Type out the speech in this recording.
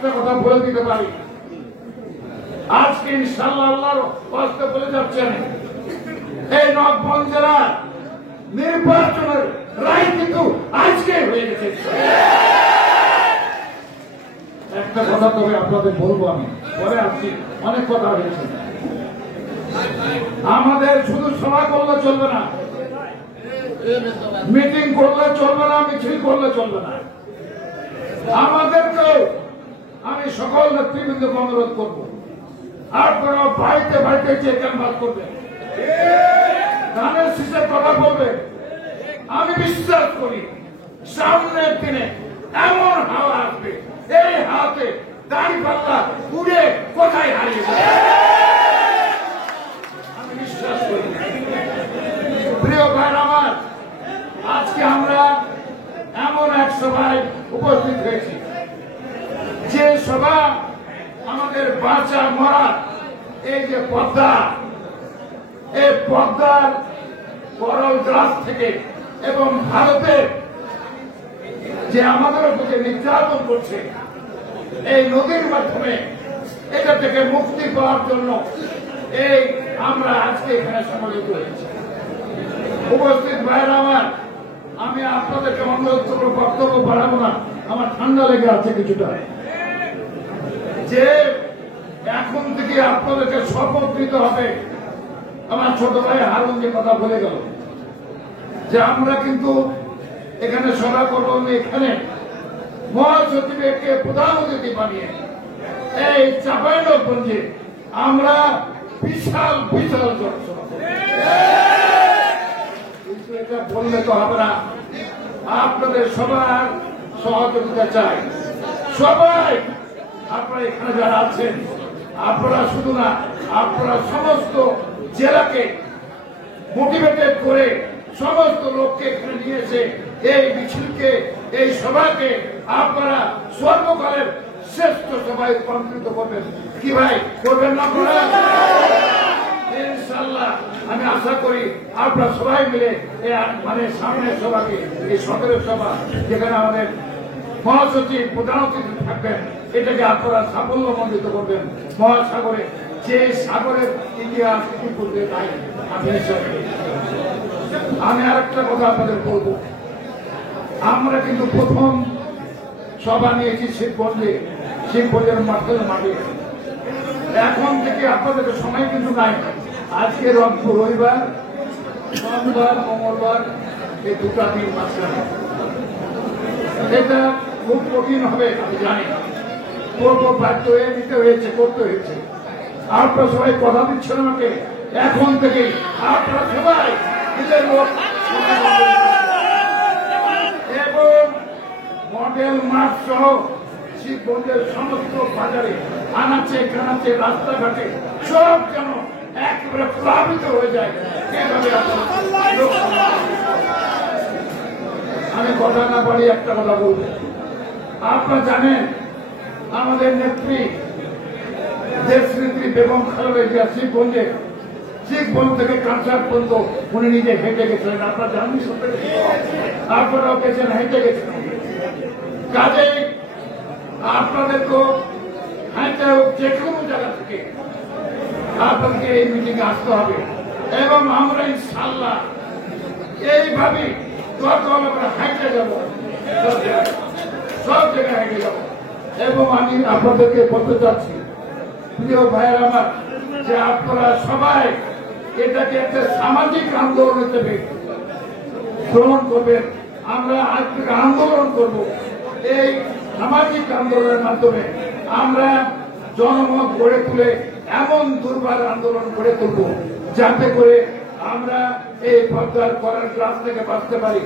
একটা কথা বলে দিতে পারি, আজকে ইনশাআল্লাহ আল্লাহর ওয়াস্তে বলে যাচ্ছেন, এই নবগঞ্জ জেলার নির্বাচনের রায় কিন্তু আজকে হয়ে গেছে। একটা কথা তবে আপনাদের বলবো, আমি পরে আসছি, অনেক কথা হয়েছে। আমাদের শুধু সভা করলে চলবে না, মিটিং করলে চলবে না, মিছিল করলে চলবে না। আমাদেরকেও আমি সকল নেতৃবৃন্দকে অনুরোধ করব, আপনারা বাড়িতে বাড়িতে যে ক্যাম্পাস করবেন, ধানের শীষের কথা বলবেন। আমি বিশ্বাস করি সামনের দিনে এমন হাওয়া আসবে, এই হাওয়াতে দাঁড়িপাল্লা উড়ে কোথায় হারিয়ে যাবে, আমি বিশ্বাস করি। প্রিয় ভাই আমার, আজকে আমরা এমন এক সভায় উপস্থিত হয়েছি, যে সভা আমাদের বাঁচা মরা এই যে পদ্মা, এই পদ্মার করল গ্রাস থেকে এবং ভারতের যে আমাদের উপরে নির্যাতন করছে, এই নদীর মাধ্যমে এটা থেকে মুক্তি পাওয়ার জন্য এই আমরা আজকে এখানে সমবেত হয়েছি। উপস্থিত ভাইয়েরা আমার, আমি আপনাদেরকে অনুরোধ করবো, বক্তব্য বাড়াবো না, আমার ঠান্ডা লেগে আছে কিছুটা, যে এখন থেকে আপনাদেরকে শপথ নিতে হবে। আমার ছোট ভাই হারুন যে কথা বলে গেল, যে আমরা কিন্তু এখানে সভা করবো, এখানে মহাসচিবকে প্রধান অতিথি বানিয়ে এই চাঁপাইনবাবগঞ্জে আমরা বিশাল বিশাল জনসভা করব। কিন্তু এটা বললে তো হবে না, আপনাদের সবার সহযোগিতা চাই। সবাই আপনারা এখানে যারা আছেন, আপনারা শুধু না, আপনারা সমস্ত জেলাকে মোটিভেটেড করে সমস্ত লোককে এখানে নিয়ে এসে এই মিছিলকে, এই সভাকে আপনারা সর্বকালের শ্রেষ্ঠ সভায় রূপান্তরিত করবেন। কি ভাই, করবেন না আপনারা? ইনশাআল্লাহ আমি আশা করি আপনারা সবাই মিলে মানে সামনের সভাকে, এই সদরের সভা যেখানে আমাদের মহাসচিব প্রধান অতিথি থাকবেন, এটাকে আপনারা সাফল্যমণ্ডিত করবেন। মহাসাগরে যে সাগরের ইতিহাস ইতিপূর্বে নাই, আমি আরেকটা কথা আপনাদের বলবো, আমরা কিন্তু প্রথম সভা নিয়েছি শিবগঞ্জে, শিবগঞ্জের মাঠে। এখন থেকে আপনাদের সময় কিন্তু নাই, আজকে রবিবার, সোমবার, মঙ্গলবার, এই দুটা দিন মাঝখানে, এটা খুব কঠিন হবে আমি জানি, করবো, বাধ্য হয়ে নিতে হয়েছে, করতে হয়েছে। আপনারা সবাই কথা দিচ্ছেন আমাকে, এখন থেকে আপনারা সবাই নিজের লোক এবং মডেল মাঠ সহ শিবগঞ্জের সমস্ত বাজারে, আনাচে কানাচে, রাস্তাঘাটে সব যেন একেবারে প্লাবিত হয়ে যায়, এভাবে আমি কথা না পারি একটা কথা বলবো। আপনারা জানেন আমাদের নেত্রী, দেশনেত্রী বেগম খালেদা জিয়া শিবগঞ্জ থেকে কানসার পর্যন্ত উনি নিজে হেঁটে গেছিলেন, আপনারা জানেন, আপনারাও গেছেন, হেঁটে গেছেন। কাজেই আপনাদেরকেও হাঁটতে হোক, যে কোনো জায়গা থেকে আপনাদেরকে এই মিটিং এ আসতে হবে এবং আমরা ইনশাআল্লাহ এইভাবে আমরা হাঁটতে যাবো, সব জায়গায় হেঁটে যাবো। এবং আমি আপনাদেরকে বলতে চাচ্ছি, প্রিয় ভাইয়ের আমার, যে আপনারা সবাই এটাকে একটা সামাজিক আন্দোলন হিসেবে গ্রহণ করবেন। আমরা আজ থেকে আন্দোলন করব, এই সামাজিক আন্দোলনের মাধ্যমে আমরা জনমত গড়ে তুলে এমন দুর্বার আন্দোলন গড়ে তুলব, যাতে করে আমরা এই পদ্মার করার গ্লাস থেকে বাঁচতে পারি।